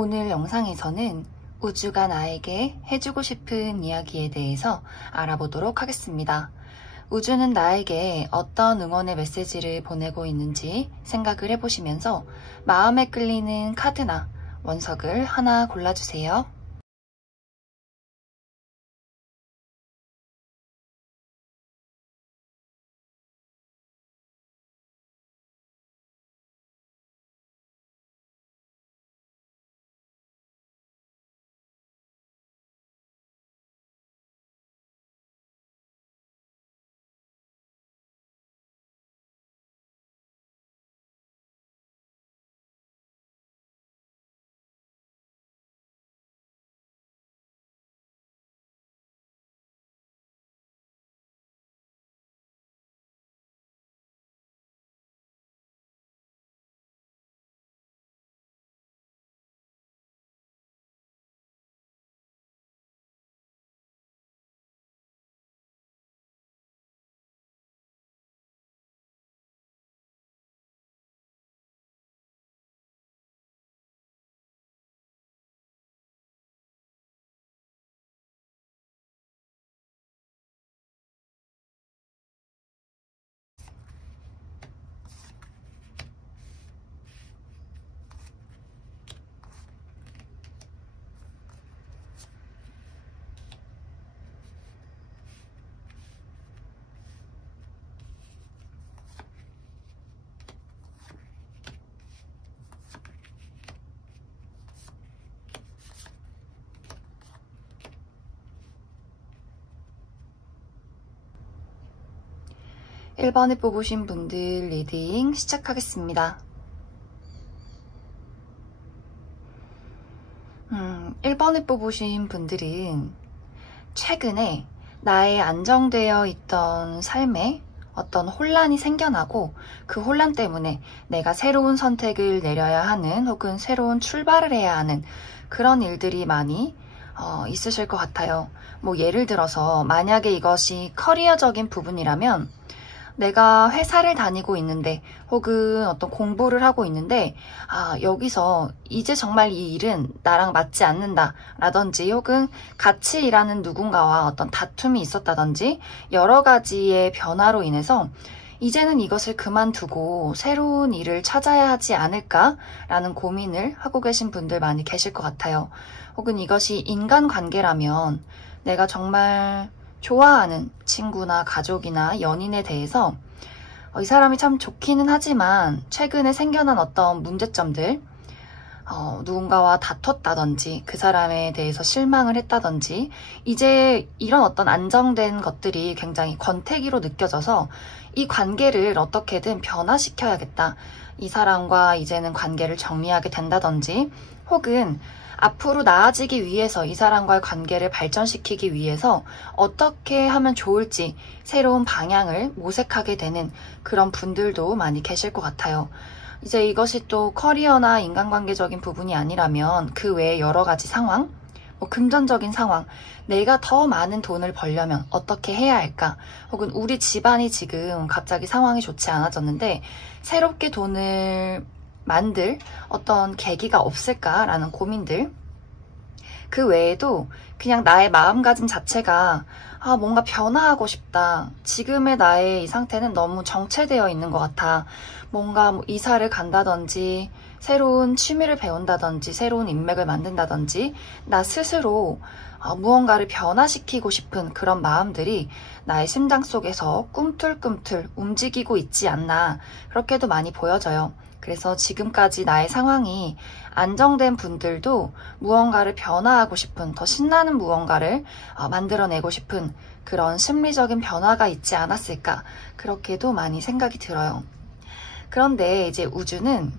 오늘 영상에서는 우주가 나에게 해주고 싶은 이야기에 대해서 알아보도록 하겠습니다. 우주는 나에게 어떤 응원의 메시지를 보내고 있는지 생각을 해보시면서 마음에 끌리는 카드나 원석을 하나 골라주세요. 일 번에 뽑으신 분들 리딩 시작하겠습니다. 1번에 뽑으신 분들은 최근에 나의 안정되어 있던 삶에 어떤 혼란이 생겨나고 그 혼란 때문에 내가 새로운 선택을 내려야 하는 혹은 새로운 출발을 해야 하는 그런 일들이 많이 있으실 것 같아요. 뭐 예를 들어서 만약에 이것이 커리어적인 부분이라면 내가 회사를 다니고 있는데 혹은 어떤 공부를 하고 있는데 여기서 이제 정말 이 일은 나랑 맞지 않는다 라든지 혹은 같이 일하는 누군가와 어떤 다툼이 있었다든지 여러 가지의 변화로 인해서 이제는 이것을 그만두고 새로운 일을 찾아야 하지 않을까 라는 고민을 하고 계신 분들 많이 계실 것 같아요. 혹은 이것이 인간관계라면 내가 정말 좋아하는 친구나 가족이나 연인에 대해서 이 사람이 참 좋기는 하지만 최근에 생겨난 어떤 문제점들, 누군가와 다퉜다든지 그 사람에 대해서 실망을 했다든지 이제 이런 어떤 안정된 것들이 굉장히 권태기로 느껴져서 이 관계를 어떻게든 변화시켜야겠다. 이 사람과 이제는 관계를 정리하게 된다든지 혹은 앞으로 나아지기 위해서 이 사람과의 관계를 발전시키기 위해서 어떻게 하면 좋을지 새로운 방향을 모색하게 되는 그런 분들도 많이 계실 것 같아요. 이제 이것이 또 커리어나 인간관계적인 부분이 아니라면 그 외에 여러 가지 상황, 금전적인 상황, 내가 더 많은 돈을 벌려면 어떻게 해야 할까? 혹은 우리 집안이 지금 갑자기 상황이 좋지 않아졌는데 새롭게 돈을 만들 어떤 계기가 없을까라는 고민들, 그 외에도 그냥 나의 마음가짐 자체가 뭔가 변화하고 싶다. 지금의 나의 이 상태는 너무 정체되어 있는 것 같아. 뭔가 이사를 간다든지 새로운 취미를 배운다든지 새로운 인맥을 만든다든지 나 스스로 무언가를 변화시키고 싶은 그런 마음들이 나의 심장 속에서 꿈틀꿈틀 움직이고 있지 않나 그렇게도 많이 보여져요. 그래서 지금까지 나의 상황이 안정된 분들도 무언가를 변화하고 싶은 더 신나는 무언가를 만들어내고 싶은 그런 심리적인 변화가 있지 않았을까 그렇게도 많이 생각이 들어요. 그런데 이제 우주는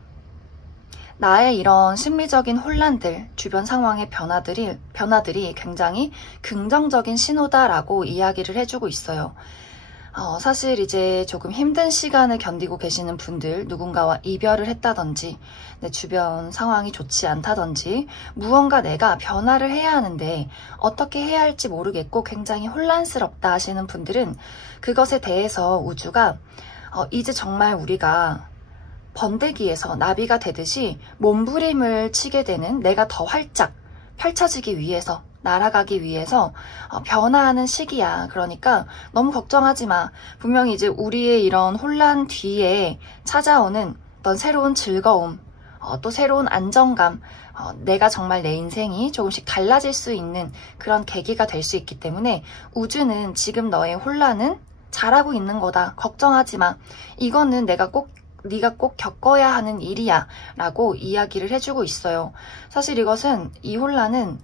나의 이런 심리적인 혼란들, 주변 상황의 변화들이 굉장히 긍정적인 신호다라고 이야기를 해주고 있어요. 사실 이제 조금 힘든 시간을 견디고 계시는 분들, 누군가와 이별을 했다든지 내 주변 상황이 좋지 않다든지 무언가 내가 변화를 해야 하는데 어떻게 해야 할지 모르겠고 굉장히 혼란스럽다 하시는 분들은 그것에 대해서 우주가 이제 정말 우리가 번데기에서 나비가 되듯이 몸부림을 치게 되는, 내가 더 활짝 펼쳐지기 위해서, 날아가기 위해서 변화하는 시기야. 그러니까 너무 걱정하지 마. 분명히 이제 우리의 이런 혼란 뒤에 찾아오는 어떤 새로운 즐거움, 또 새로운 안정감, 내가 정말 내 인생이 조금씩 달라질 수 있는 그런 계기가 될 수 있기 때문에 우주는 지금 너의 혼란은 잘하고 있는 거다. 걱정하지 마. 이거는 네가 꼭 겪어야 하는 일이야 라고 이야기를 해주고 있어요. 사실 이 혼란은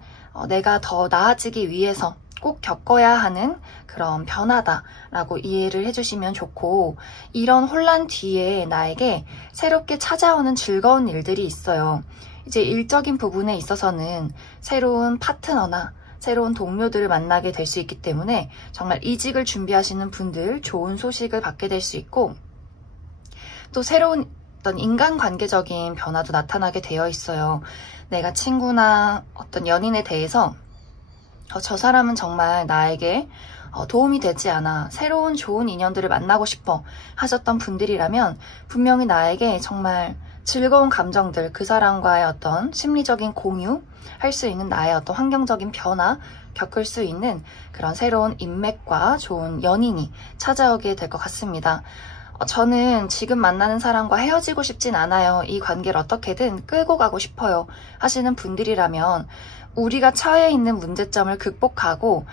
내가 더 나아지기 위해서 꼭 겪어야 하는 그런 변화다라고 이해를 해주시면 좋고, 이런 혼란 뒤에 나에게 새롭게 찾아오는 즐거운 일들이 있어요. 이제 일적인 부분에 있어서는 새로운 파트너나 새로운 동료들을 만나게 될 수 있기 때문에 정말 이직을 준비하시는 분들 좋은 소식을 받게 될 수 있고, 또 새로운 어떤 인간관계적인 변화도 나타나게 되어 있어요. 내가 친구나 어떤 연인에 대해서 저 사람은 정말 나에게 도움이 되지 않아, 새로운 좋은 인연들을 만나고 싶어 하셨던 분들이라면 분명히 나에게 정말 즐거운 감정들, 그 사람과의 어떤 심리적인 공유, 할 수 있는 나의 어떤 환경적인 변화, 겪을 수 있는 그런 새로운 인맥과 좋은 연인이 찾아오게 될 것 같습니다. 저는 지금 만나는 사람과 헤어지고 싶진 않아요. 이 관계를 어떻게든 끌고 가고 싶어요 하시는 분들이라면 우리가 처해 있는 문제점을 극복하고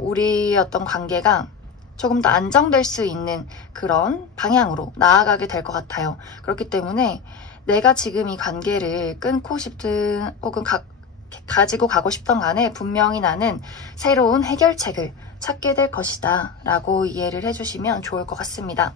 우리의 어떤 관계가 조금 더 안정될 수 있는 그런 방향으로 나아가게 될 것 같아요. 그렇기 때문에 내가 지금 이 관계를 끊고 싶든 혹은 가지고 가고 싶던 간에 분명히 나는 새로운 해결책을 찾게 될 것이다 라고 이해를 해주시면 좋을 것 같습니다.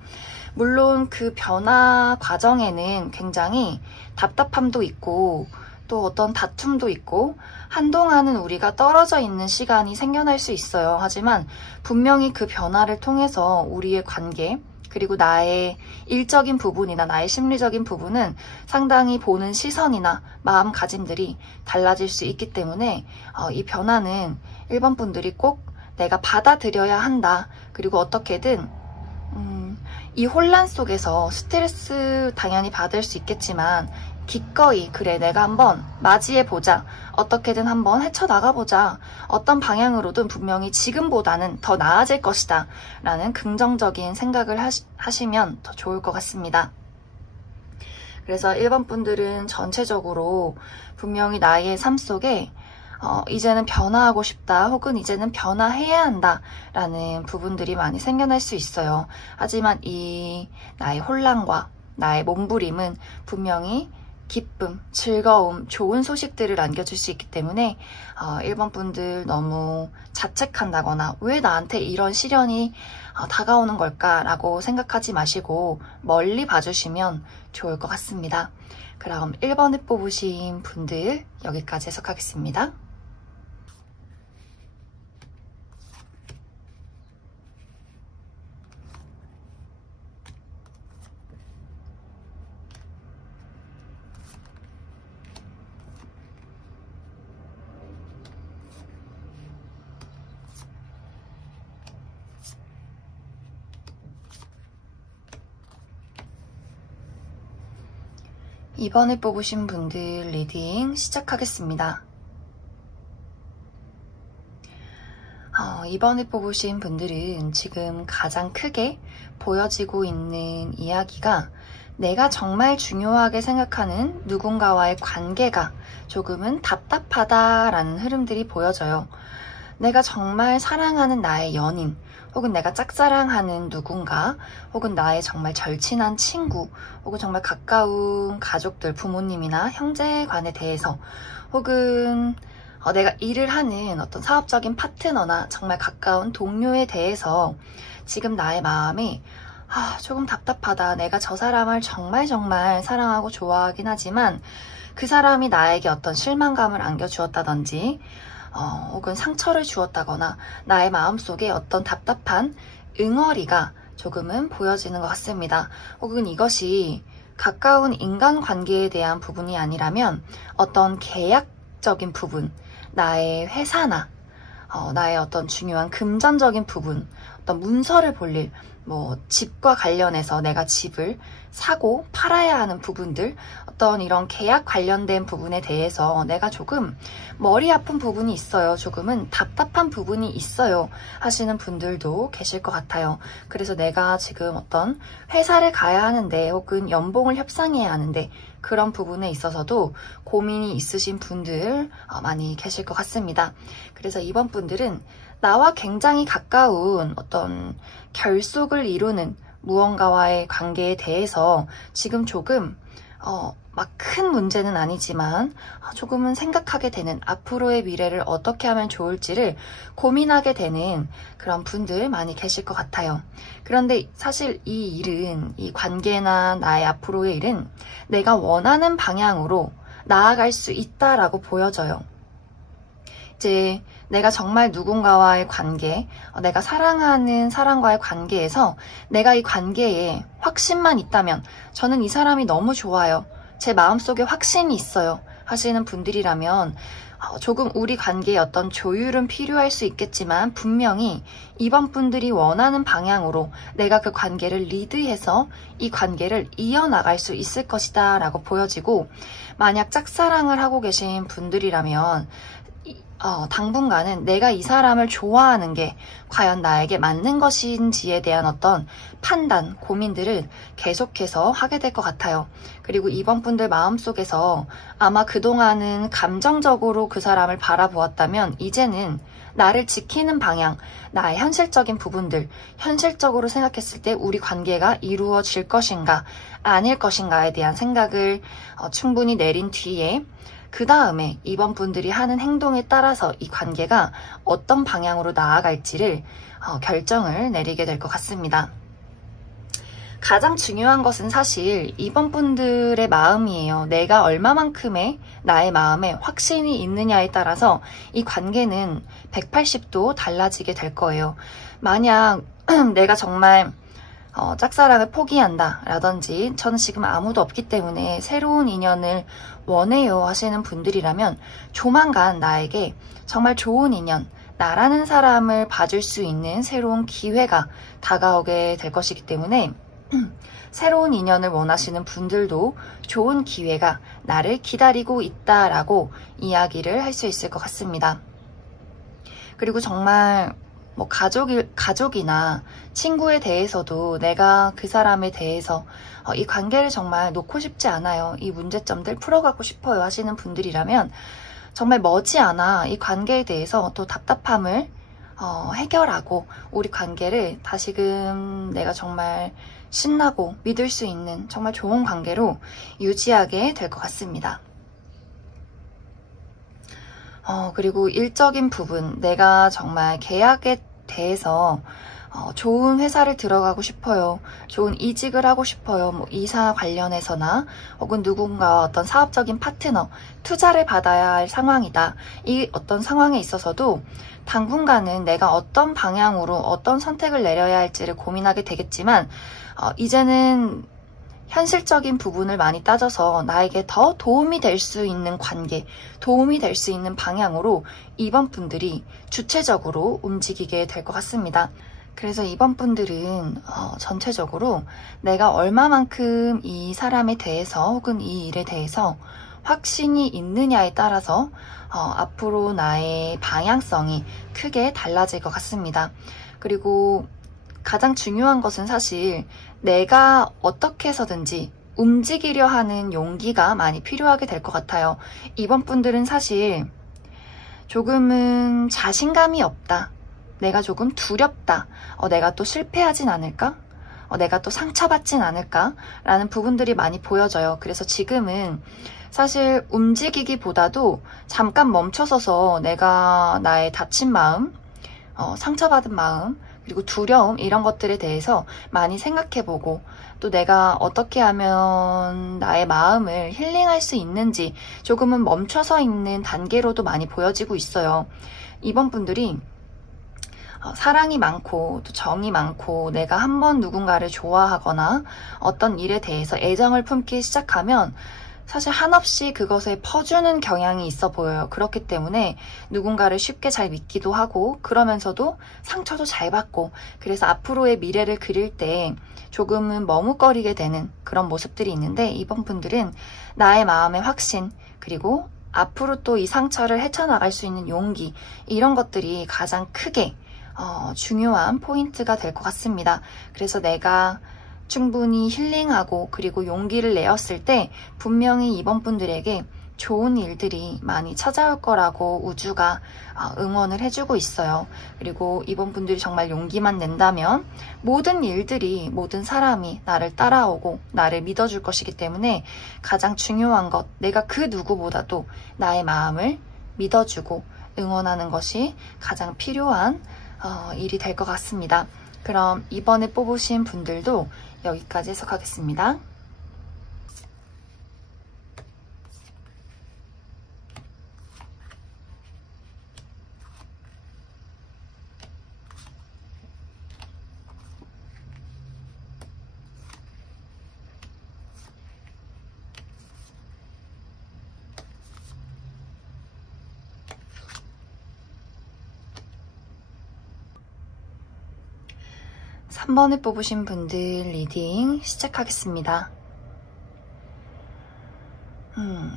물론 그 변화 과정에는 굉장히 답답함도 있고 또 어떤 다툼도 있고 한동안은 우리가 떨어져 있는 시간이 생겨날 수 있어요. 하지만 분명히 그 변화를 통해서 우리의 관계, 그리고 나의 일적인 부분이나 나의 심리적인 부분은 상당히 보는 시선이나 마음가짐들이 달라질 수 있기 때문에 이 변화는 1번 분들이 꼭 내가 받아들여야 한다. 그리고 어떻게든 이 혼란 속에서 스트레스 당연히 받을 수 있겠지만 기꺼이 그래 내가 한번 맞이해보자. 어떻게든 한번 헤쳐나가보자. 어떤 방향으로든 분명히 지금보다는 더 나아질 것이다. 라는 긍정적인 생각을 하시면 더 좋을 것 같습니다. 그래서 1번 분들은 전체적으로 분명히 나의 삶 속에 이제는 변화하고 싶다 혹은 이제는 변화해야 한다 라는 부분들이 많이 생겨날 수 있어요. 하지만 이 나의 혼란과 나의 몸부림은 분명히 기쁨, 즐거움, 좋은 소식들을 안겨줄 수 있기 때문에 1번 분들 너무 자책한다거나 왜 나한테 이런 시련이 다가오는 걸까 라고 생각하지 마시고 멀리 봐주시면 좋을 것 같습니다. 그럼 1번을 뽑으신 분들 여기까지 해석하겠습니다. 이번에 뽑으신 분들 리딩 시작하겠습니다. 이번에 뽑으신 분들은 지금 가장 크게 보여지고 있는 이야기가 내가 정말 중요하게 생각하는 누군가와의 관계가 조금은 답답하다라는 흐름들이 보여져요. 내가 정말 사랑하는 나의 연인, 혹은 내가 짝사랑하는 누군가, 혹은 나의 정말 절친한 친구, 혹은 정말 가까운 가족들, 부모님이나 형제간에 대해서, 혹은 내가 일을 하는 어떤 사업적인 파트너나 정말 가까운 동료에 대해서 지금 나의 마음이 조금 답답하다. 내가 저 사람을 정말 사랑하고 좋아하긴 하지만 그 사람이 나에게 어떤 실망감을 안겨주었다든지 혹은 상처를 주었다거나 나의 마음속에 어떤 답답한 응어리가 조금은 보여지는 것 같습니다. 혹은 이것이 가까운 인간관계에 대한 부분이 아니라면 어떤 계약적인 부분, 나의 회사나 나의 어떤 중요한 금전적인 부분, 어떤 문서를 볼 일, 뭐 집과 관련해서 내가 집을 사고 팔아야 하는 부분들, 어떤 이런 계약 관련된 부분에 대해서 내가 조금 머리 아픈 부분이 있어요. 조금은 답답한 부분이 있어요. 하시는 분들도 계실 것 같아요. 그래서 내가 지금 어떤 회사를 가야 하는데 혹은 연봉을 협상해야 하는데 그런 부분에 있어서도 고민이 있으신 분들 많이 계실 것 같습니다. 그래서 이번 분들은 나와 굉장히 가까운 어떤 결속을 이루는 무언가와의 관계에 대해서 지금 조금 막 큰 문제는 아니지만 조금은 생각하게 되는, 앞으로의 미래를 어떻게 하면 좋을지를 고민하게 되는 그런 분들 많이 계실 것 같아요. 그런데 사실 이 일은, 이 관계나 나의 앞으로의 일은 내가 원하는 방향으로 나아갈 수 있다라고 보여져요. 이제 내가 정말 누군가와의 관계, 내가 사랑하는 사람과의 관계에서 내가 이 관계에 확신만 있다면, 저는 이 사람이 너무 좋아요, 제 마음속에 확신이 있어요 하시는 분들이라면 조금 우리 관계에 어떤 조율은 필요할 수 있겠지만 분명히 이번 분들이 원하는 방향으로 내가 그 관계를 리드해서 이 관계를 이어나갈 수 있을 것이다 라고 보여지고, 만약 짝사랑을 하고 계신 분들이라면 당분간은 내가 이 사람을 좋아하는 게 과연 나에게 맞는 것인지에 대한 어떤 판단, 고민들을 계속해서 하게 될 것 같아요. 그리고 이번 분들 마음속에서 아마 그동안은 감정적으로 그 사람을 바라보았다면 이제는 나를 지키는 방향, 나의 현실적인 부분들, 현실적으로 생각했을 때 우리 관계가 이루어질 것인가 아닐 것인가에 대한 생각을 충분히 내린 뒤에 그 다음에 이번 분들이 하는 행동에 따라서 이 관계가 어떤 방향으로 나아갈지를 결정을 내리게 될 것 같습니다. 가장 중요한 것은 사실 이번 분들의 마음이에요. 내가 얼마만큼의 나의 마음에 확신이 있느냐에 따라서 이 관계는 180도 달라지게 될 거예요. 만약 내가 정말 짝사랑을 포기한다 라든지 저는 지금 아무도 없기 때문에 새로운 인연을 원해요 하시는 분들이라면 조만간 나에게 정말 좋은 인연, 나라는 사람을 봐줄 수 있는 새로운 기회가 다가오게 될 것이기 때문에 새로운 인연을 원하시는 분들도 좋은 기회가 나를 기다리고 있다라고 이야기를 할 수 있을 것 같습니다. 그리고 정말 뭐 가족이나 친구에 대해서도 내가 그 사람에 대해서 이 관계를 정말 놓고 싶지 않아요, 이 문제점들 풀어가고 싶어요 하시는 분들이라면 정말 머지않아 이 관계에 대해서 또 답답함을 해결하고 우리 관계를 다시금 내가 정말 신나고 믿을 수 있는 정말 좋은 관계로 유지하게 될 것 같습니다. 그리고 일적인 부분, 내가 정말 계약에 대해서 좋은 회사를 들어가고 싶어요, 좋은 이직을 하고 싶어요, 뭐 이사 관련해서나 혹은 누군가와 어떤 사업적인 파트너, 투자를 받아야 할 상황이다, 이 어떤 상황에 있어서도 당분간은 내가 어떤 방향으로 어떤 선택을 내려야 할지를 고민하게 되겠지만 이제는 현실적인 부분을 많이 따져서 나에게 더 도움이 될 수 있는 관계, 도움이 될 수 있는 방향으로 이번 분들이 주체적으로 움직이게 될 것 같습니다. 그래서 이번 분들은 전체적으로 내가 얼마만큼 이 사람에 대해서 혹은 이 일에 대해서 확신이 있느냐에 따라서 앞으로 나의 방향성이 크게 달라질 것 같습니다. 그리고 가장 중요한 것은 사실 내가 어떻게 해서든지 움직이려 하는 용기가 많이 필요하게 될 것 같아요. 이번 분들은 사실 조금은 자신감이 없다, 내가 조금 두렵다, 내가 또 실패하진 않을까? 내가 또 상처받진 않을까? 라는 부분들이 많이 보여져요. 그래서 지금은 사실 움직이기보다도 잠깐 멈춰서서 내가 나의 다친 마음, 상처받은 마음, 그리고 두려움, 이런 것들에 대해서 많이 생각해보고 또 내가 어떻게 하면 나의 마음을 힐링할 수 있는지 조금은 멈춰서 있는 단계로도 많이 보여지고 있어요. 이번 분들이 사랑이 많고 또 정이 많고 내가 한번 누군가를 좋아하거나 어떤 일에 대해서 애정을 품기 시작하면 사실 한없이 그것에 퍼주는 경향이 있어 보여요. 그렇기 때문에 누군가를 쉽게 잘 믿기도 하고 그러면서도 상처도 잘 받고 그래서 앞으로의 미래를 그릴 때 조금은 머뭇거리게 되는 그런 모습들이 있는데 이번 분들은 나의 마음의 확신 그리고 앞으로 또 이 상처를 헤쳐나갈 수 있는 용기 이런 것들이 가장 크게 중요한 포인트가 될 것 같습니다. 그래서 내가 충분히 힐링하고 그리고 용기를 내었을 때 분명히 이번 분들에게 좋은 일들이 많이 찾아올 거라고 우주가 응원을 해주고 있어요. 그리고 이번 분들이 정말 용기만 낸다면 모든 일들이 모든 사람이 나를 따라오고 나를 믿어줄 것이기 때문에 가장 중요한 것 내가 그 누구보다도 나의 마음을 믿어주고 응원하는 것이 가장 필요한 일이 될 것 같습니다. 그럼 이번에 뽑으신 분들도 여기까지 해석하겠습니다. 3번을 뽑으신 분들 리딩 시작하겠습니다.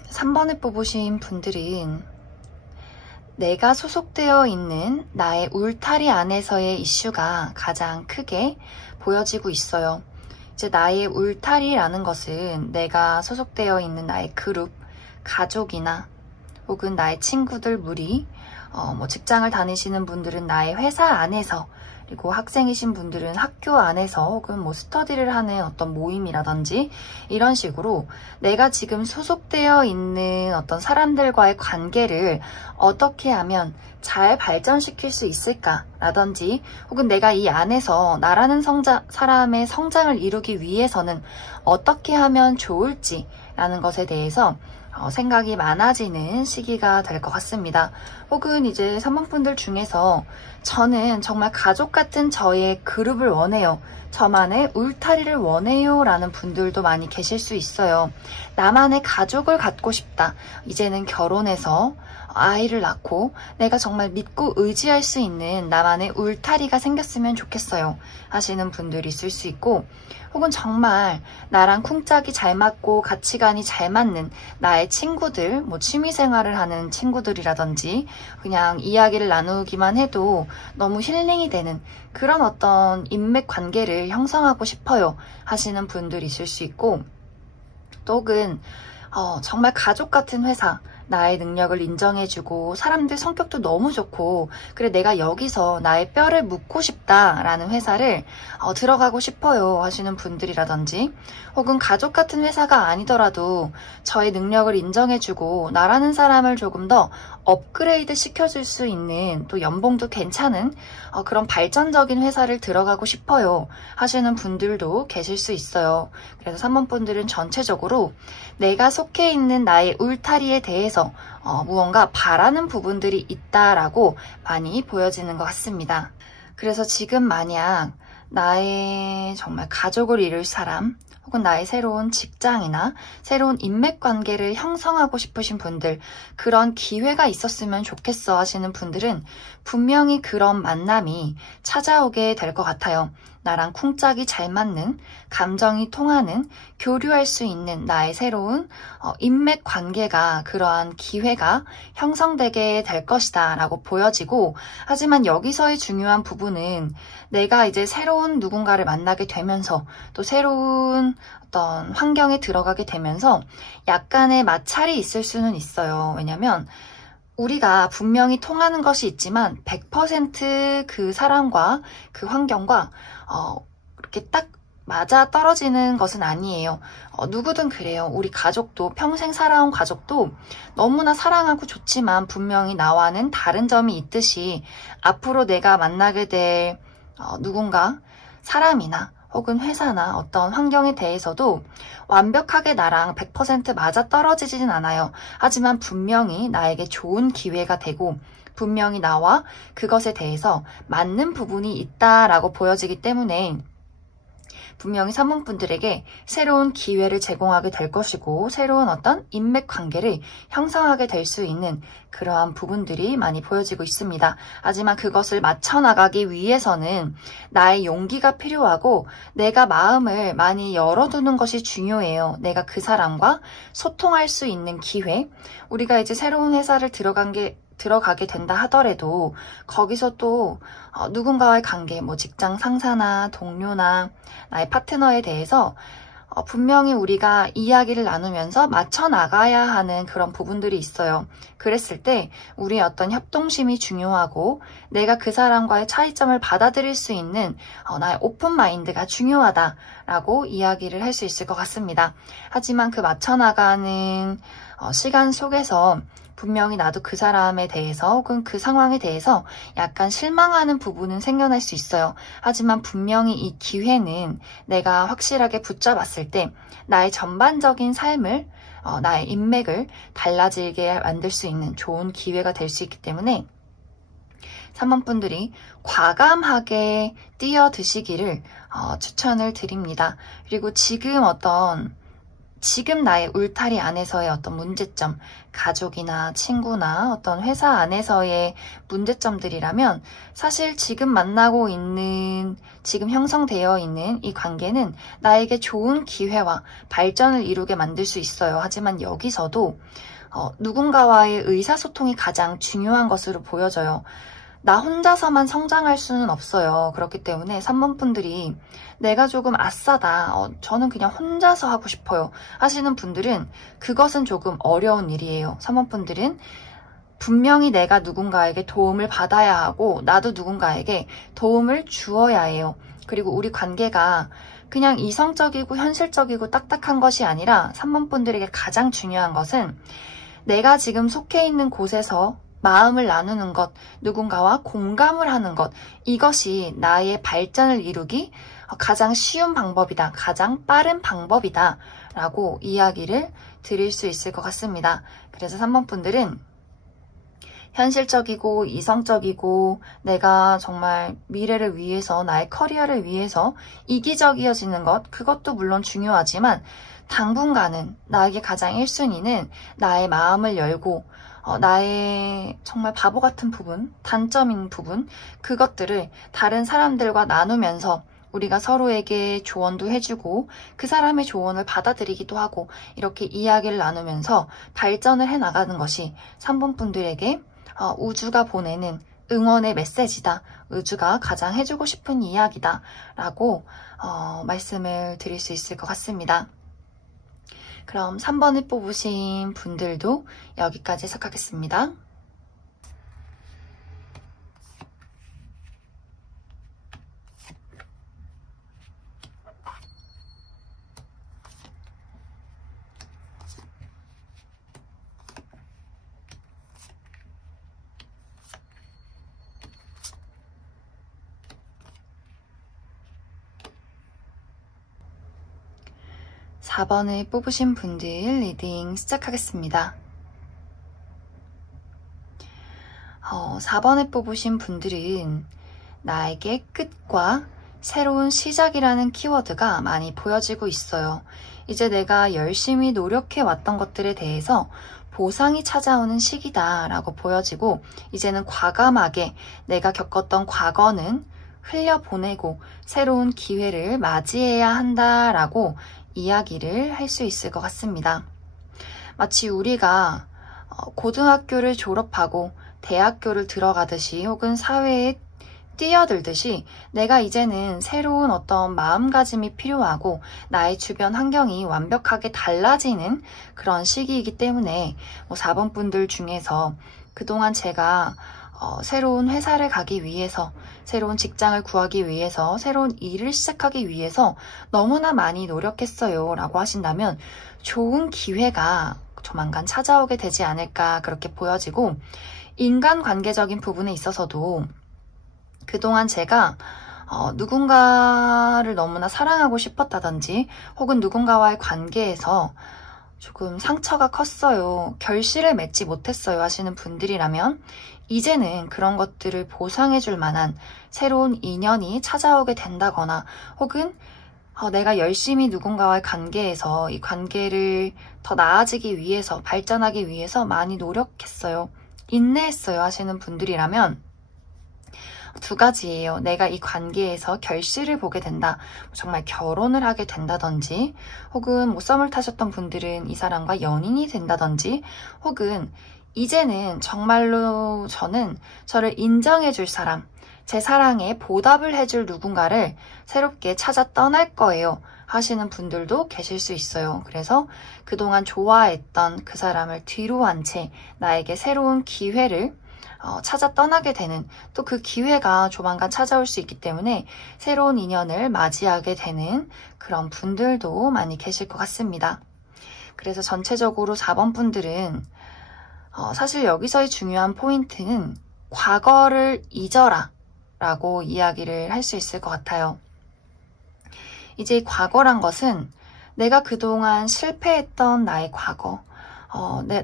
3번을 뽑으신 분들은 내가 소속되어 있는 나의 울타리 안에서의 이슈가 가장 크게 보여지고 있어요. 이제 나의 울타리라는 것은 내가 소속되어 있는 나의 그룹, 가족이나 혹은 나의 친구들 무리, 직장을 다니시는 분들은 나의 회사 안에서 그리고 학생이신 분들은 학교 안에서 혹은 스터디를 하는 어떤 모임이라든지 이런 식으로 내가 지금 소속되어 있는 어떤 사람들과의 관계를 어떻게 하면 잘 발전시킬 수 있을까라든지 혹은 내가 이 안에서 나라는 사람의 성장을 이루기 위해서는 어떻게 하면 좋을지라는 것에 대해서 생각이 많아지는 시기가 될 것 같습니다. 혹은 이제 3번 분들 중에서 저는 정말 가족 같은 저의 그룹을 원해요. 저만의 울타리를 원해요 라는 분들도 많이 계실 수 있어요. 나만의 가족을 갖고 싶다. 이제는 결혼해서 아이를 낳고 내가 정말 믿고 의지할 수 있는 나만의 울타리가 생겼으면 좋겠어요 하시는 분들이 있을 수 있고 혹은 정말 나랑 쿵짝이 잘 맞고 가치관이 잘 맞는 나의 친구들, 취미생활을 하는 친구들이라든지 그냥 이야기를 나누기만 해도 너무 힐링이 되는 그런 어떤 인맥 관계를 형성하고 싶어요 하시는 분들이 있을 수 있고 또 혹은 정말 가족 같은 회사 나의 능력을 인정해주고 사람들 성격도 너무 좋고 그래 내가 여기서 나의 뼈를 묻고 싶다라는 회사를 들어가고 싶어요 하시는 분들이라든지 혹은 가족 같은 회사가 아니더라도 저의 능력을 인정해주고 나라는 사람을 조금 더 업그레이드 시켜줄 수 있는 또 연봉도 괜찮은 그런 발전적인 회사를 들어가고 싶어요 하시는 분들도 계실 수 있어요. 그래서 3번 분들은 전체적으로 내가 속해 있는 나의 울타리에 대해서 무언가 바라는 부분들이 있다라고 많이 보여지는 것 같습니다. 그래서 지금 만약 나의 정말 가족을 이룰 사람 혹은 나의 새로운 직장이나 새로운 인맥관계를 형성하고 싶으신 분들 그런 기회가 있었으면 좋겠어 하시는 분들은 분명히 그런 만남이 찾아오게 될 것 같아요. 나랑 쿵짝이 잘 맞는, 감정이 통하는, 교류할 수 있는 나의 새로운 인맥 관계가 그러한 기회가 형성되게 될 것이다 라고 보여지고 하지만 여기서의 중요한 부분은 내가 이제 새로운 누군가를 만나게 되면서 또 새로운 어떤 환경에 들어가게 되면서 약간의 마찰이 있을 수는 있어요. 왜냐면 우리가 분명히 통하는 것이 있지만 100% 그 사람과 그 환경과 이렇게 딱 맞아 떨어지는 것은 아니에요. 누구든 그래요. 우리 가족도 평생 살아온 가족도 너무나 사랑하고 좋지만 분명히 나와는 다른 점이 있듯이 앞으로 내가 만나게 될 누군가 사람이나 혹은 회사나 어떤 환경에 대해서도 완벽하게 나랑 100% 맞아떨어지진 않아요. 하지만 분명히 나에게 좋은 기회가 되고 분명히 나와 그것에 대해서 맞는 부분이 있다라고 보여지기 때문에 분명히 3번 분들에게 새로운 기회를 제공하게 될 것이고 새로운 어떤 인맥 관계를 형성하게 될 수 있는 그러한 부분들이 많이 보여지고 있습니다. 하지만 그것을 맞춰나가기 위해서는 나의 용기가 필요하고 내가 마음을 많이 열어두는 것이 중요해요. 내가 그 사람과 소통할 수 있는 기회. 우리가 이제 새로운 회사를 들어가게 된다 하더라도 거기서 또 누군가와의 관계, 뭐 직장 상사나 동료나 나의 파트너에 대해서 분명히 우리가 이야기를 나누면서 맞춰 나가야 하는 그런 부분들이 있어요. 그랬을 때 우리의 어떤 협동심이 중요하고 내가 그 사람과의 차이점을 받아들일 수 있는 나의 오픈 마인드가 중요하다라고 이야기를 할 수 있을 것 같습니다. 하지만 그 맞춰 나가는 시간 속에서 분명히 나도 그 사람에 대해서 혹은 그 상황에 대해서 약간 실망하는 부분은 생겨날 수 있어요. 하지만 분명히 이 기회는 내가 확실하게 붙잡았을 때 나의 전반적인 삶을, 나의 인맥을 달라지게 만들 수 있는 좋은 기회가 될 수 있기 때문에 3번 분들이 과감하게 뛰어드시기를 추천을 드립니다. 그리고 지금 나의 울타리 안에서의 어떤 문제점, 가족이나 친구나 어떤 회사 안에서의 문제점들이라면 사실 지금 만나고 있는, 지금 형성되어 있는 이 관계는 나에게 좋은 기회와 발전을 이루게 만들 수 있어요. 하지만 여기서도 누군가와의 의사소통이 가장 중요한 것으로 보여져요. 나 혼자서만 성장할 수는 없어요. 그렇기 때문에 3번 분들이 내가 조금 아싸다, 저는 그냥 혼자서 하고 싶어요 하시는 분들은 그것은 조금 어려운 일이에요. 3번 분들은 분명히 내가 누군가에게 도움을 받아야 하고 나도 누군가에게 도움을 주어야 해요. 그리고 우리 관계가 그냥 이성적이고 현실적이고 딱딱한 것이 아니라 3번 분들에게 가장 중요한 것은 내가 지금 속해 있는 곳에서 마음을 나누는 것, 누군가와 공감을 하는 것, 이것이 나의 발전을 이루기 가장 쉬운 방법이다, 가장 빠른 방법이다 라고 이야기를 드릴 수 있을 것 같습니다. 그래서 3번 분들은 현실적이고 이성적이고 내가 정말 미래를 위해서, 나의 커리어를 위해서 이기적이어지는 것, 그것도 물론 중요하지만 당분간은 나에게 가장 1순위는 나의 마음을 열고 나의 정말 바보 같은 부분, 단점인 부분, 그것들을 다른 사람들과 나누면서 우리가 서로에게 조언도 해주고 그 사람의 조언을 받아들이기도 하고 이렇게 이야기를 나누면서 발전을 해나가는 것이 3번 분들에게 우주가 보내는 응원의 메시지다. 우주가 가장 해주고 싶은 이야기다. 라고 말씀을 드릴 수 있을 것 같습니다. 그럼 3번을 뽑으신 분들도 여기까지 해석하겠습니다. 사 4번을 뽑으신 분들 리딩 시작하겠습니다. 4번을 뽑으신 분들은 나에게 끝과 새로운 시작이라는 키워드가 많이 보여지고 있어요. 이제 내가 열심히 노력해왔던 것들에 대해서 보상이 찾아오는 시기다라고 보여지고 이제는 과감하게 내가 겪었던 과거는 흘려보내고 새로운 기회를 맞이해야 한다라고 이야기를 할 수 있을 것 같습니다. 마치 우리가 고등학교를 졸업하고 대학교를 들어가듯이 혹은 사회에 뛰어들듯이 내가 이제는 새로운 어떤 마음가짐이 필요하고 나의 주변 환경이 완벽하게 달라지는 그런 시기이기 때문에 4번 분들 중에서 그동안 제가 새로운 회사를 가기 위해서, 새로운 직장을 구하기 위해서, 새로운 일을 시작하기 위해서 너무나 많이 노력했어요 라고 하신다면 좋은 기회가 조만간 찾아오게 되지 않을까 그렇게 보여지고, 인간관계적인 부분에 있어서도 그동안 제가 누군가를 너무나 사랑하고 싶었다든지 혹은 누군가와의 관계에서 조금 상처가 컸어요, 결실을 맺지 못했어요 하시는 분들이라면 이제는 그런 것들을 보상해줄 만한 새로운 인연이 찾아오게 된다거나 혹은 내가 열심히 누군가와의 관계에서 이 관계를 더 나아지기 위해서, 발전하기 위해서 많이 노력했어요. 인내했어요 하시는 분들이라면 두 가지예요. 내가 이 관계에서 결실을 보게 된다. 정말 결혼을 하게 된다든지, 혹은 뭐 썸을 타셨던 분들은 이 사람과 연인이 된다든지, 혹은 이제는 정말로 저를 인정해줄 사람, 제 사랑에 보답을 해줄 누군가를 새롭게 찾아 떠날 거예요 하시는 분들도 계실 수 있어요. 그래서 그동안 좋아했던 그 사람을 뒤로 한 채 나에게 새로운 기회를 찾아 떠나게 되는, 또 그 기회가 조만간 찾아올 수 있기 때문에 새로운 인연을 맞이하게 되는 그런 분들도 많이 계실 것 같습니다. 그래서 전체적으로 4번 분들은 사실 여기서의 중요한 포인트는 과거를 잊어라 라고 이야기를 할 수 있을 것 같아요. 이제 과거란 것은 내가 그동안 실패했던 나의 과거,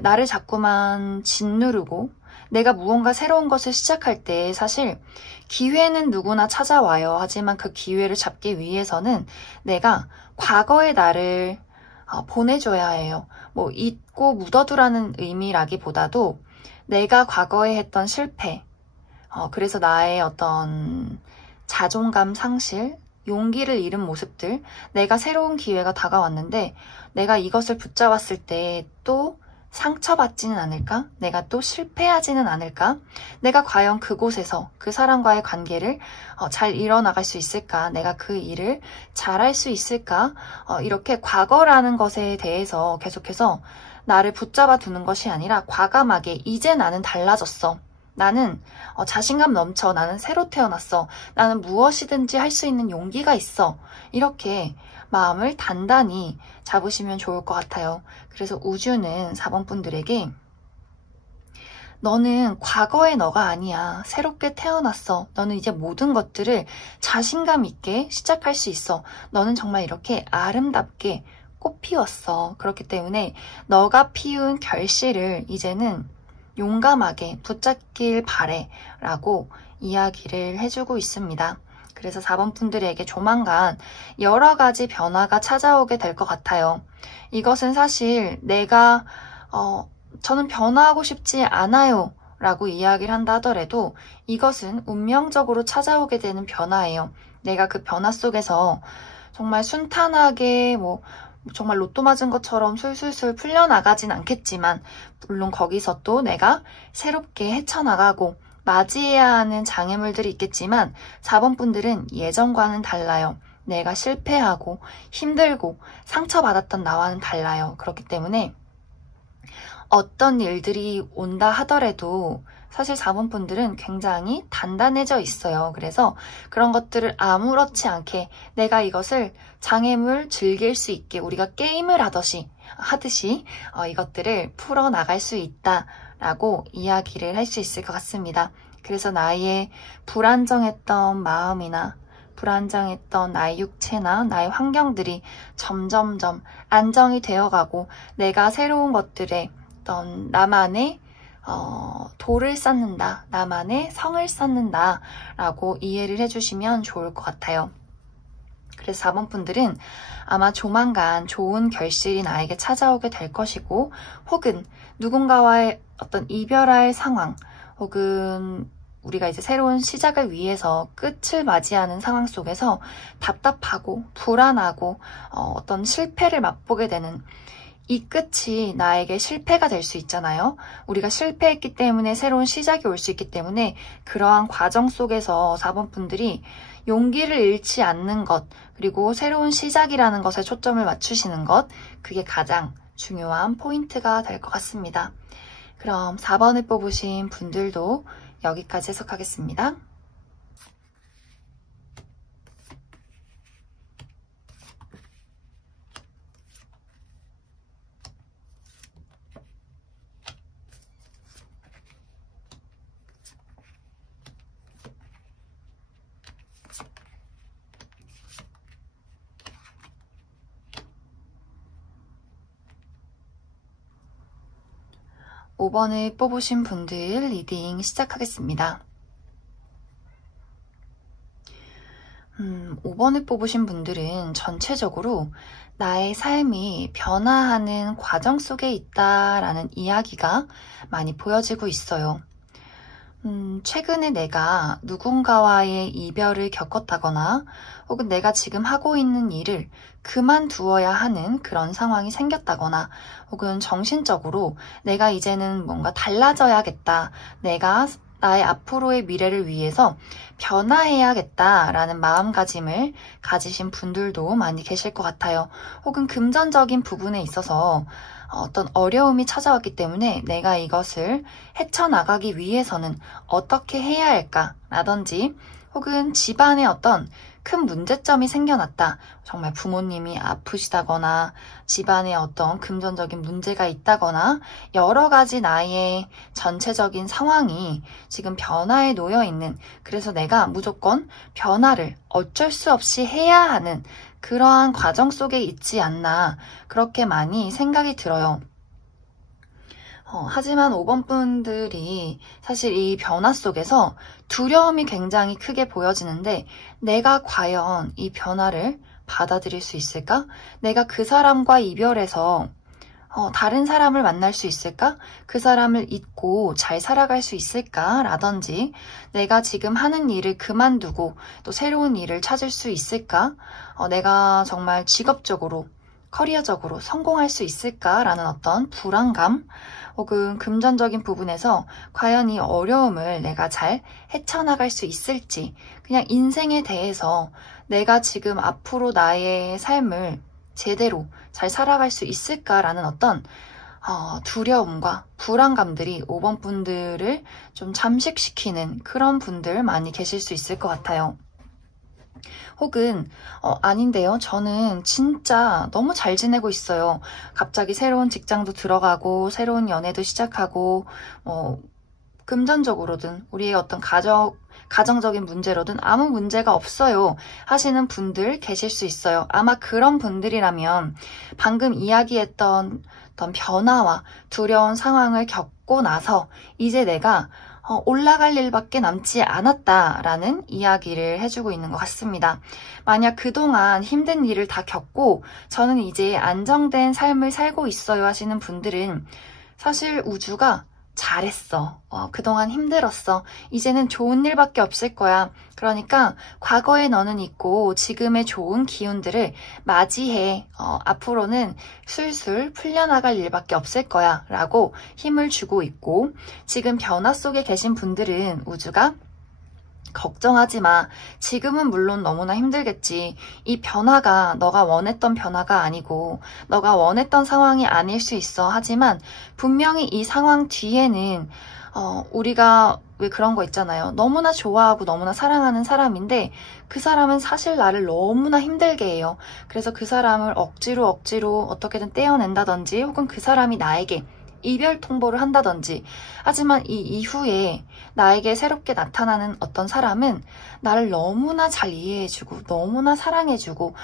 나를 자꾸만 짓누르고 내가 무언가 새로운 것을 시작할 때 사실 기회는 누구나 찾아와요. 하지만 그 기회를 잡기 위해서는 내가 과거의 나를 보내줘야 해요. 뭐 잊고 묻어두라는 의미라기보다도 내가 과거에 했던 실패, 그래서 나의 어떤 자존감 상실, 용기를 잃은 모습들, 내가 새로운 기회가 다가왔는데 내가 이것을 붙잡았을 때 또 상처받지는 않을까? 내가 또 실패하지는 않을까? 내가 과연 그곳에서 그 사람과의 관계를 잘 이뤄나갈 수 있을까? 내가 그 일을 잘할 수 있을까? 이렇게 과거라는 것에 대해서 계속해서 나를 붙잡아 두는 것이 아니라 과감하게 이제 나는 달라졌어. 나는 자신감 넘쳐. 나는 새로 태어났어. 나는 무엇이든지 할 수 있는 용기가 있어. 이렇게 마음을 단단히 잡으시면 좋을 것 같아요. 그래서 우주는 4번 분들에게 너는 과거의 너가 아니야. 새롭게 태어났어. 너는 이제 모든 것들을 자신감 있게 시작할 수 있어. 너는 정말 이렇게 아름답게 꽃 피웠어. 그렇기 때문에 너가 피운 결실을 이제는 용감하게 붙잡길 바래 라고 이야기를 해주고 있습니다. 그래서 4번 분들에게 조만간 여러 가지 변화가 찾아오게 될 것 같아요. 이것은 사실 내가 저는 변화하고 싶지 않아요 라고 이야기를 한다 하더라도 이것은 운명적으로 찾아오게 되는 변화예요. 내가 그 변화 속에서 정말 순탄하게 정말 로또 맞은 것처럼 술술술 풀려나가진 않겠지만 물론 거기서 또 내가 새롭게 헤쳐나가고 맞이해야 하는 장애물들이 있겠지만 4번 분들은 예전과는 달라요. 내가 실패하고 힘들고 상처받았던 나와는 달라요. 그렇기 때문에 어떤 일들이 온다 하더라도 사실 4번 분들은 굉장히 단단해져 있어요. 그래서 그런 것들을 아무렇지 않게 내가 이것을 장애물 즐길 수 있게 우리가 게임을 하듯이 이것들을 풀어나갈 수 있다라고 이야기를 할 수 있을 것 같습니다. 그래서 나의 불안정했던 마음이나 불안정했던 나의 육체나 나의 환경들이 점점점 안정이 되어가고 내가 새로운 것들에 어떤 나만의 돌을 쌓는다, 나만의 성을 쌓는다 라고 이해를 해주시면 좋을 것 같아요. 그래서 4번 분들은 아마 조만간 좋은 결실이 나에게 찾아오게 될 것이고 혹은 누군가와의 어떤 이별할 상황 혹은 우리가 이제 새로운 시작을 위해서 끝을 맞이하는 상황 속에서 답답하고 불안하고 어떤 실패를 맛보게 되는 이 끝이 나에게 실패가 될 수 있잖아요. 우리가 실패했기 때문에 새로운 시작이 올 수 있기 때문에 그러한 과정 속에서 4번 분들이 용기를 잃지 않는 것, 그리고 새로운 시작이라는 것에 초점을 맞추시는 것, 그게 가장 중요한 포인트가 될 것 같습니다. 그럼 4번을 뽑으신 분들도 여기까지 해석하겠습니다. 5번을 뽑으신 분들 리딩 시작하겠습니다. 5번을 뽑으신 분들은 전체적으로 나의 삶이 변화하는 과정 속에 있다라는 이야기가 많이 보여지고 있어요. 최근에 내가 누군가와의 이별을 겪었다거나 혹은 내가 지금 하고 있는 일을 그만두어야 하는 그런 상황이 생겼다거나 혹은 정신적으로 내가 이제는 뭔가 달라져야겠다. 내가 나의 앞으로의 미래를 위해서 변화해야겠다라는 마음가짐을 가지신 분들도 많이 계실 것 같아요. 혹은 금전적인 부분에 있어서 어떤 어려움이 찾아왔기 때문에 내가 이것을 헤쳐나가기 위해서는 어떻게 해야 할까라든지 혹은 집안에 어떤 큰 문제점이 생겨났다. 정말 부모님이 아프시다거나 집안에 어떤 금전적인 문제가 있다거나 여러 가지 나의 전체적인 상황이 지금 변화에 놓여 있는, 그래서 내가 무조건 변화를 어쩔 수 없이 해야 하는 그러한 과정 속에 있지 않나, 그렇게 많이 생각이 들어요. 하지만 5번 분들이 사실 이 변화 속에서 두려움이 굉장히 크게 보여지는데, 내가 과연 이 변화를 받아들일 수 있을까? 내가 그 사람과 이별해서 다른 사람을 만날 수 있을까? 그 사람을 잊고 잘 살아갈 수 있을까? 라든지 내가 지금 하는 일을 그만두고 또 새로운 일을 찾을 수 있을까? 내가 정말 직업적으로, 커리어적으로 성공할 수 있을까라는 어떤 불안감 혹은 금전적인 부분에서 과연 이 어려움을 내가 잘 헤쳐나갈 수 있을지, 그냥 인생에 대해서 내가 지금 앞으로 나의 삶을 제대로 잘 살아갈 수 있을까라는 어떤 두려움과 불안감들이 5번 분들을 좀 잠식시키는 그런 분들 많이 계실 수 있을 것 같아요. 혹은 아닌데요, 저는 진짜 너무 잘 지내고 있어요. 갑자기 새로운 직장도 들어가고 새로운 연애도 시작하고 금전적으로든 우리의 어떤 가정적인 문제로든 아무 문제가 없어요 하시는 분들 계실 수 있어요. 아마 그런 분들이라면 방금 이야기했던 어떤 변화와 두려운 상황을 겪고 나서 이제 내가 올라갈 일밖에 남지 않았다라는 이야기를 해주고 있는 것 같습니다. 만약 그동안 힘든 일을 다 겪고 저는 이제 안정된 삶을 살고 있어요 하시는 분들은 사실 우주가 잘했어. 그동안 힘들었어. 이제는 좋은 일밖에 없을 거야. 그러니까 과거의 너는 있고 지금의 좋은 기운들을 맞이해. 앞으로는 술술 풀려나갈 일밖에 없을 거야 라고 힘을 주고 있고, 지금 변화 속에 계신 분들은 우주가 걱정하지 마. 지금은 물론 너무나 힘들겠지. 이 변화가 너가 원했던 변화가 아니고 너가 원했던 상황이 아닐 수 있어. 하지만 분명히 이 상황 뒤에는 우리가 왜 그런 거 있잖아요. 너무나 좋아하고 너무나 사랑하는 사람인데 그 사람은 사실 나를 너무나 힘들게 해요. 그래서 그 사람을 억지로 어떻게든 떼어낸다든지 혹은 그 사람이 나에게 이별 통보를 한다든지, 하지만 이 이후에 나에게 새롭게 나타나는 어떤 사람은 나를 너무나 잘 이해해주고 너무나 사랑해주고,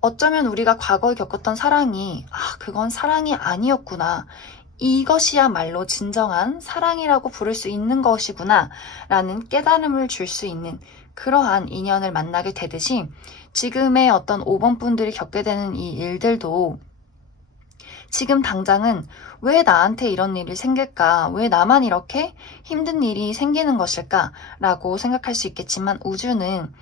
어쩌면 우리가 과거에 겪었던 사랑이 그건 사랑이 아니었구나, 이것이야말로 진정한 사랑이라고 부를 수 있는 것이구나 라는 깨달음을 줄 수 있는 그러한 인연을 만나게 되듯이, 지금의 어떤 5번 분들이 겪게 되는 이 일들도 지금 당장은 왜 나한테 이런 일이 생길까? 왜 나만 이렇게 힘든 일이 생기는 것일까? 라고 생각할 수 있겠지만, 우주는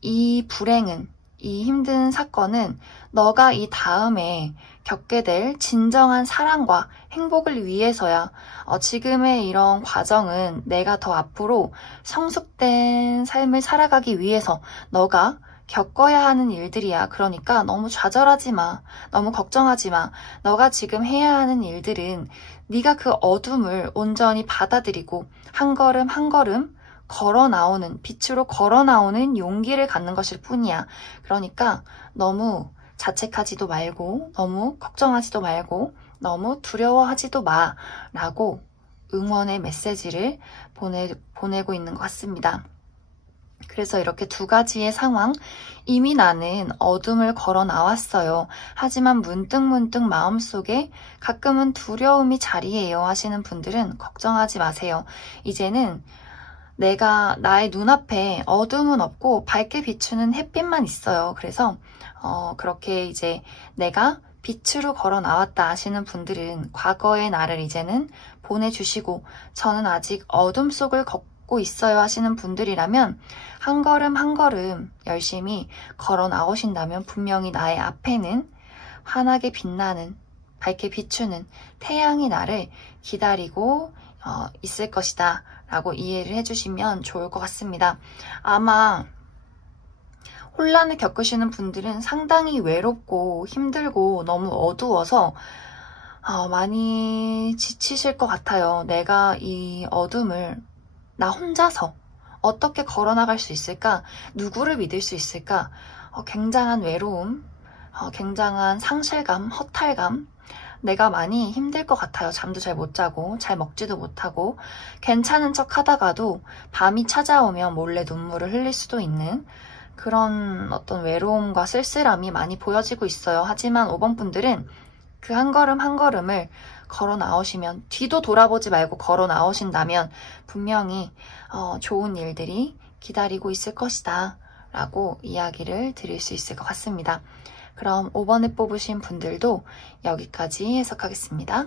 이 불행은, 이 힘든 사건은 너가 이 다음에 겪게 될 진정한 사랑과 행복을 위해서야. 지금의 이런 과정은 내가 더 앞으로 성숙된 삶을 살아가기 위해서 너가 겪어야 하는 일들이야. 그러니까 너무 좌절하지 마. 너무 걱정하지 마. 너가 지금 해야 하는 일들은 네가 그 어둠을 온전히 받아들이고 한 걸음 한 걸음 걸어 나오는, 빛으로 걸어 나오는 용기를 갖는 것일 뿐이야. 그러니까 너무 자책하지도 말고 너무 걱정하지도 말고 너무 두려워하지도 마 라고 응원의 메시지를 보내고 있는 것 같습니다. 그래서 이렇게 두 가지의 상황, 이미 나는 어둠을 걸어 나왔어요. 하지만 문득 마음속에 가끔은 두려움이 자리해요 하시는 분들은 걱정하지 마세요. 이제는 내가 나의 눈앞에 어둠은 없고 밝게 비추는 햇빛만 있어요. 그래서 그렇게 이제 내가 빛으로 걸어 나왔다 하시는 분들은 과거의 나를 이제는 보내주시고 저는 아직 어둠 속을 걷고 있어요 하시는 분들이라면 한 걸음 한 걸음 열심히 걸어 나오신다면 분명히 나의 앞에는 환하게 빛나는 밝게 비추는 태양이 나를 기다리고 있을 것이다 라고 이해를 해주시면 좋을 것 같습니다. 아마 혼란을 겪으시는 분들은 상당히 외롭고 힘들고 너무 어두워서 많이 지치실 것 같아요. 내가 이 어둠을 나 혼자서 어떻게 걸어나갈 수 있을까? 누구를 믿을 수 있을까? 굉장한 외로움, 굉장한 상실감, 허탈감, 내가 많이 힘들 것 같아요. 잠도 잘 못 자고 잘 먹지도 못하고 괜찮은 척 하다가도 밤이 찾아오면 몰래 눈물을 흘릴 수도 있는 그런 어떤 외로움과 쓸쓸함이 많이 보여지고 있어요. 하지만 5번 분들은 그 한 걸음 한 걸음을 걸어 나오시면 뒤도 돌아보지 말고 걸어 나오신다면 분명히 좋은 일들이 기다리고 있을 것이다 라고 이야기를 드릴 수 있을 것 같습니다. 그럼 5번을 뽑으신 분들도 여기까지 해석하겠습니다.